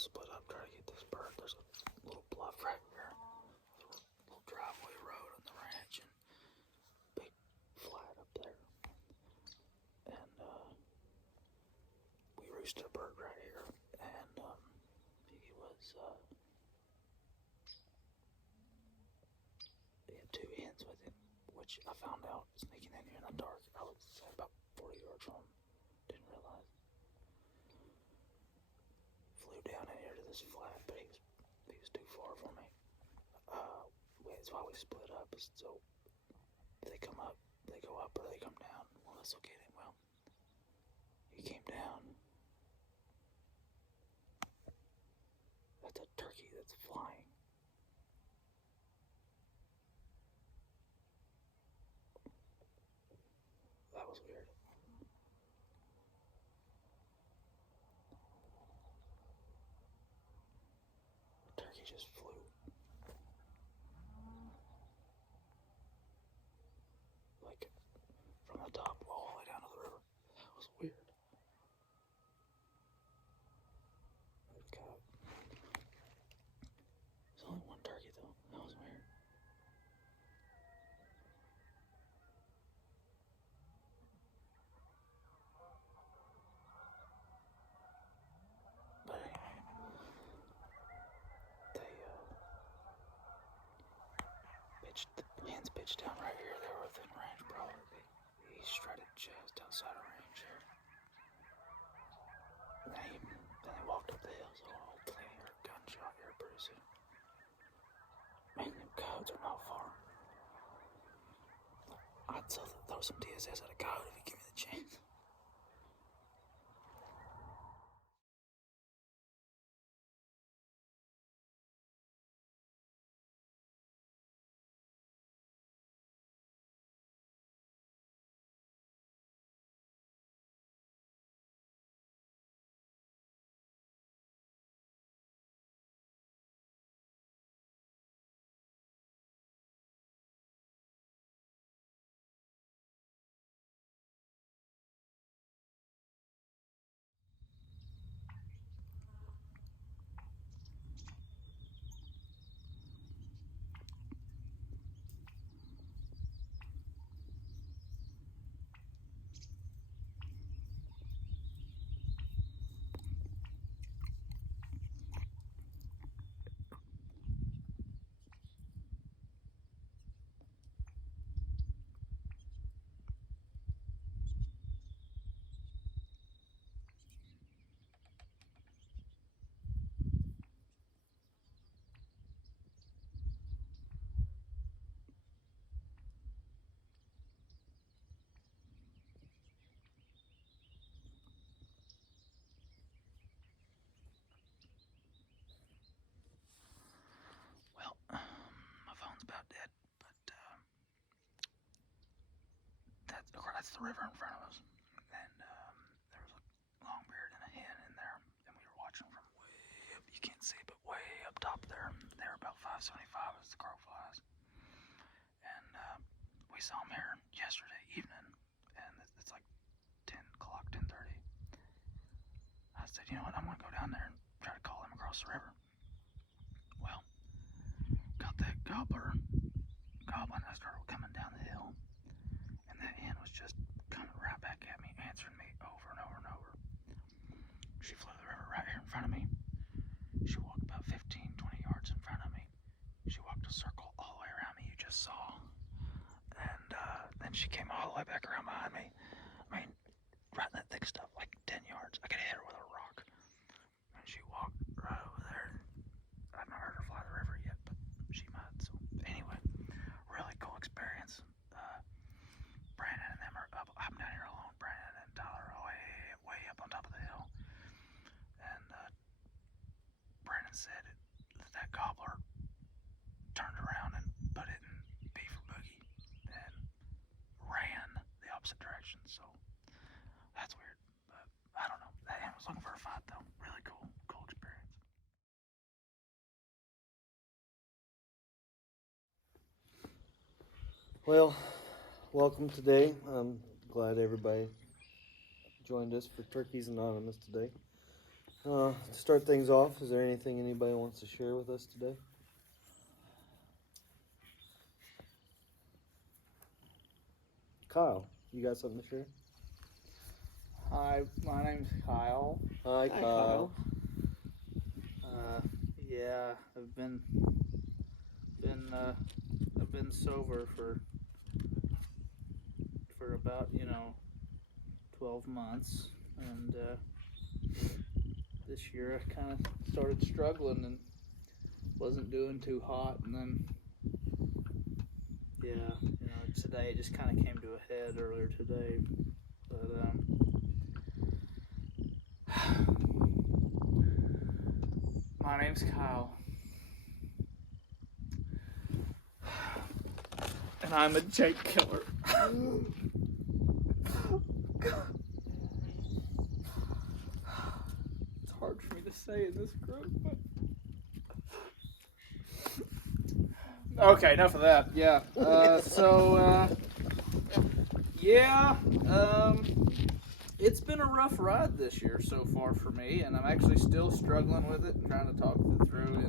split up, try to get this bird. There's a little bluff right here, little driveway road on the ranch, and big flat up there. And we roosted a bird right here, and he was he had two hens with him, which I found out sneaking in here in the dark. I was about 40 yards from him. Didn't realize. Flew down in here to this flat, but he was too far for me. That's why we split up. So if they come up, they go up, or they come down. Well, this will get him. Well, he came down. That's a turkey that's flying. That was weird. The turkey just flew. Like from the top all the way down to the river. That was weird. There's only one turkey though. That was weird. But anyway, the hens pitched down right here. They were within range, probably. He strutted just outside of range here. And then they walked up the hill, so I'll plenty hear a gunshot here pretty soon. Man, them coyotes are not far. I'd throw some DSS at a coyote if you give me the chance. Well, my phone's about dead, but that's the river in front of us. And there was a long-beard and a hen in there, and we were watching from way up, you can't see, but way up top there. They were about 575 as the crow flies. And we saw them here yesterday evening, and it's like 10 o'clock, 10:30. I said, you know what, I'm going to go down there and try to call them across the river. Well, got that gobbler goblin. I started coming down the hill, and that hen was just coming right back at me, answering me over and over and over. She flew the river right here in front of me. She walked about 15, 20 yards in front of me. She walked a circle all the way around me, you just saw. And then she came all the way back around behind me. I mean, right in that thick stuff, like 10 yards. I could hit her with a rock. And she walked right over there. I've not heard her fly the river yet, but she might. So anyway, really cool experience. Brandon and them are up. I'm down here alone. Brandon and Tyler are way up on top of the hill. And Brandon said that gobbler turned around and put it in B for boogie and ran the opposite direction. So that's weird. But I don't know. That hen was looking for a fight though. Really cool experience. Well, welcome today. I'm glad everybody joined us for Turkeys Anonymous today. To start things off, is there anything anybody wants to share with us today? Kyle, you got something to share? Hi, my name's Kyle. Hi, Kyle. Yeah, I've been sober for about 12 months, and this year I kind of started struggling and wasn't doing too hot, and then today it just kind of came to a head earlier today, but my name's Kyle. And I'm a Jake killer. It's hard for me to say in this group, but... Okay, enough of that. Yeah. It's been a rough ride this year so far for me, and I'm actually still struggling with it and trying to talk it through.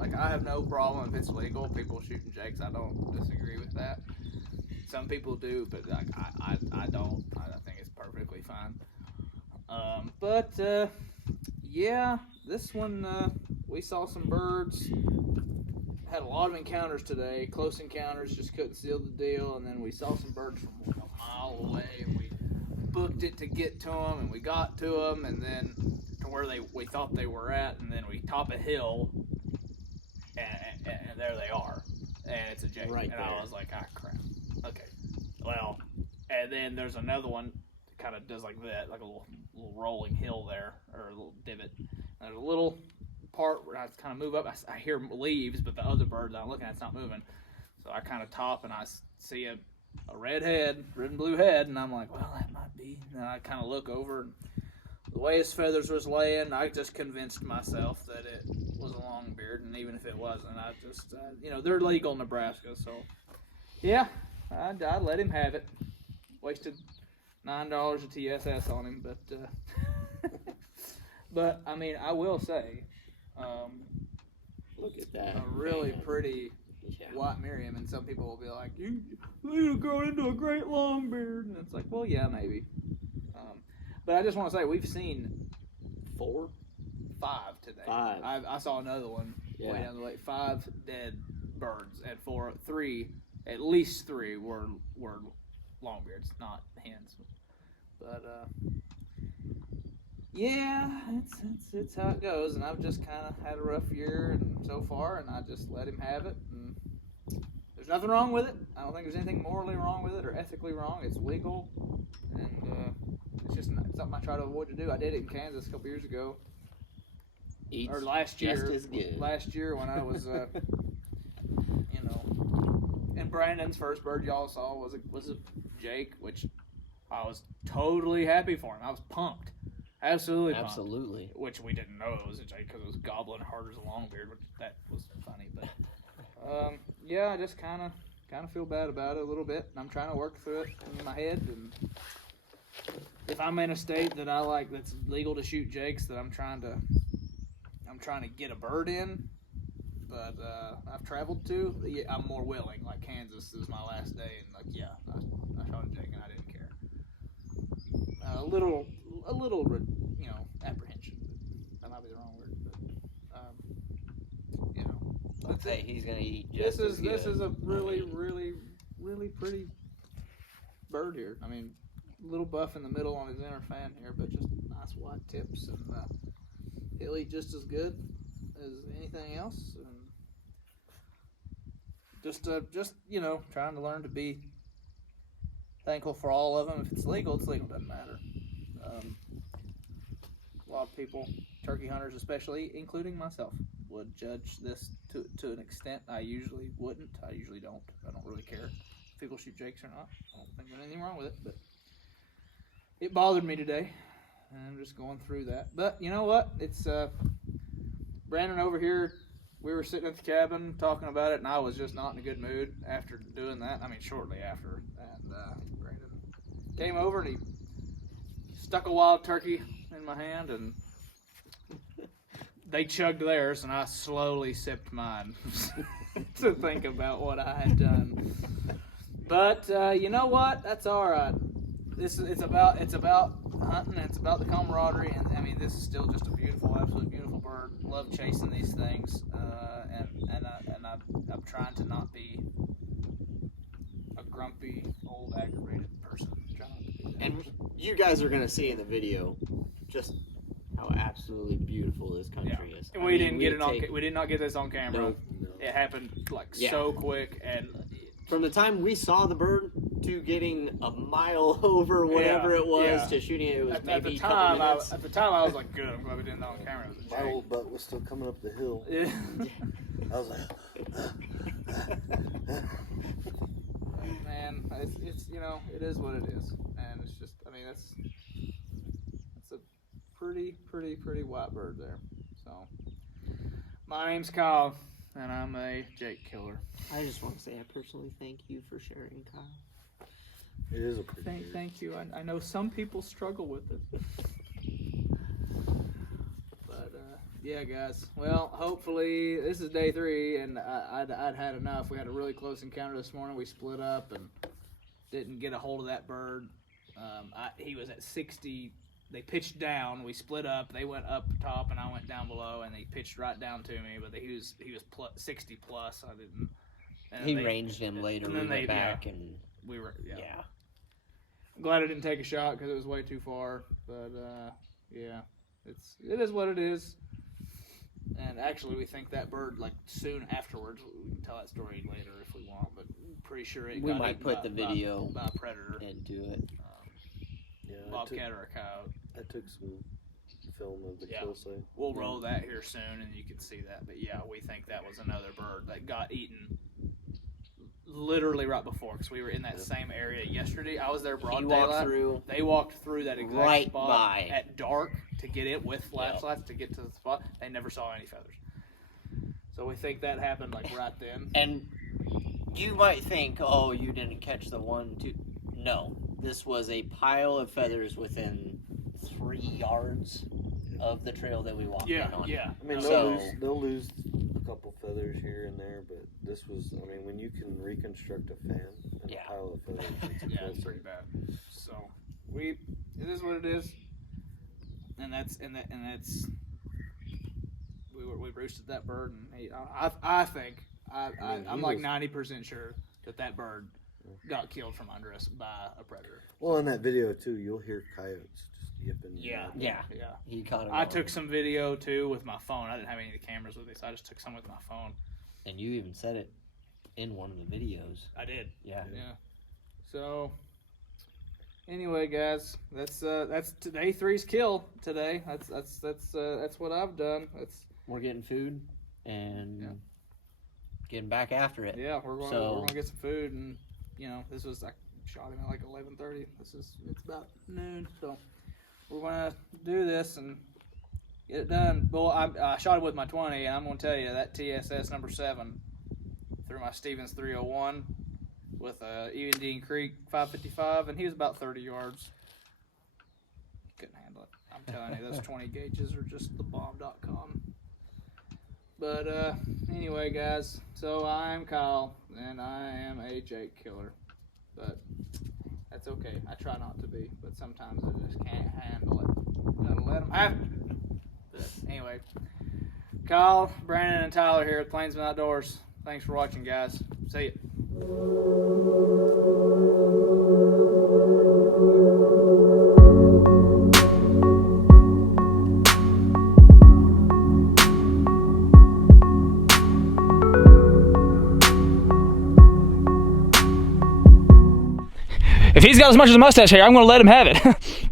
And I have no problem if it's legal. People shooting jakes, I don't disagree with that. Some people do, but I don't. I think it's perfectly fine. This one we saw some birds. Had a lot of encounters today, close encounters, just couldn't seal the deal. And then we saw some birds from a mile away, and we booked it to get to them, and we got to them, and then to where we thought they were at, and then we top a hill, and there they are, and it's a jake. Right and there. I was like, ah, crap. Okay, well, and then there's another one that kind of does like that, like a little rolling hill there, or a little divot. And there's a little part where I kind of move up. I hear leaves, but the other bird that I'm looking at, it's not moving. So I kind of top, and I see a red and blue head, and I'm like, well, that might be. And I kind of look over, and the way his feathers was laying, I just convinced myself that it was a longbeard, and even if it wasn't, I just, they're legal in Nebraska, so yeah, I let him have it. Wasted $9 of TSS on him, but I mean, I will say, look at that. a really man. pretty Yeah. white Merriam, and some people will be like, you need to grow into a great longbeard, and it's like, well, yeah, maybe. But I just want to say, we've seen 5 today. 5. I saw another one way down the lake. 5 dead birds, and at least three were longbeards, not hens. But it's how it goes, and I've just kind of had a rough year and so far, and I just let him have it. And there's nothing wrong with it. I don't think there's anything morally wrong with it or ethically wrong. It's legal, and it's just something I try to avoid to do. I did it in Kansas a couple years ago, or last year. Just as good. Last year when I was, and Brandon's first bird y'all saw was a Jake, which I was totally happy for him. I was pumped. Absolutely pumped. Absolutely. Which we didn't know it was a Jake because it was gobbling hard as a longbeard, which that was funny. But I just kind of feel bad about it a little bit, and I'm trying to work through it in my head. And if I'm in a state that I like that's legal to shoot Jakes, that I'm trying to get a bird in. But I've traveled to, I'm more willing. Like Kansas is my last day, and I shot a Jake and I didn't care. A little, apprehension. That might be the wrong word, but I'd say he's gonna eat just this as good. This is a really, really, really pretty bird here. I mean, a little buff in the middle on his inner fan here, but just nice white tips, and he'll eat just as good as anything else. And just trying to learn to be thankful for all of them. If it's legal, it's legal. Doesn't matter. A lot of people, turkey hunters especially, including myself, would judge this to an extent I usually wouldn't. I usually don't. I don't really care if people shoot jakes or not. I don't think there's anything wrong with it, but it bothered me today, and I'm just going through that. But you know what? It's Brandon over here. We were sitting at the cabin talking about it, and I was just not in a good mood after doing that. I mean, shortly after. And Brandon came over, and he stuck a wild turkey in my hand, and they chugged theirs, and I slowly sipped mine to think about what I had done. But you know what? That's all right. It's about hunting. And it's about the camaraderie, and I mean, this is still just a beautiful, absolutely beautiful bird. Love chasing these things, and I'm trying to not be a grumpy, old, aggravated person. And you guys are gonna see in the video just how absolutely beautiful this country is. And we did not get this on camera. No. It happened so quick, and from the time we saw the bird to getting a mile over whatever it was to shooting it, was maybe a couple minutes. At the time, I was like, good, I'm glad we didn't know on camera. It was a My old butt was still coming up the hill. Yeah. I was like, Man, it's it is what it is, and it's just, I mean, that's a pretty white bird there. So, my name's Kyle, and I'm a Jake killer. I just want to say I personally thank you for sharing, Kyle. it is a pretty Thank you. I know some people struggle with it. But, yeah, guys. Well, hopefully, this is day 3, and I'd had enough. We had a really close encounter this morning. We split up and didn't get a hold of that bird. He was at 60. They pitched down. We split up. They went up top, and I went down below, and they pitched right down to me. But he was 60 plus. I didn't. And He ranged him later. We went back and we were yeah. I'm glad I didn't take a shot because it was way too far. But yeah, it is what it is. And actually, we think that bird soon afterwards. We can tell that story later if we want, but pretty sure we might put the video by a predator into it. Bobcat or a coyote. I took some film of the kill site. We'll roll that here soon, and you can see that. But yeah, we think that was another bird that got eaten literally right before, because we were in that same area yesterday. I was there broad daylight. They walked through that exact spot at dark to get it with flashlights to get to the spot. They never saw any feathers. So we think that happened right then. And you might think, oh, you didn't catch the 1, 2. No, this was a pile of feathers within 3 yards of the trail that we walked in on. Yeah. I mean, they'll lose a couple feathers here and there, but this was, I mean, when you can reconstruct a fan and a pile of feathers, it's pretty bad. So it is what it is, and that's we roosted that bird, and I think I'm 90% sure that bird got killed from under us by a predator. Well, in that video too, you'll hear coyotes just yipping. Yeah. He caught it. I took some video too with my phone. I didn't have any of the cameras with me, so I just took some with my phone. And you even said it in one of the videos. I did. Yeah. So, anyway, guys, that's day 3's kill today. That's what I've done. We're getting food and getting back after it. Yeah, we're gonna get some food, and this was, I shot him at 11:30. It's about noon, so we're gonna do this and get it done. Well, I shot it with my 20, and I'm gonna tell you that TSS number 7 through my Stevens 301 with a Evendean Creek 555, and he was about 30 yards. Couldn't handle it. I'm telling you, those 20 gauges are just the bomb.com. But anyway, guys, so I'm Kyle, and I am a Jake killer. But that's okay. I try not to be, but sometimes I just can't handle it. Gotta let them have it. But anyway, Kyle, Brandon, and Tyler here at Plainsmen Outdoors. Thanks for watching, guys. See ya. If he's got as much as a mustache hair, I'm going to let him have it.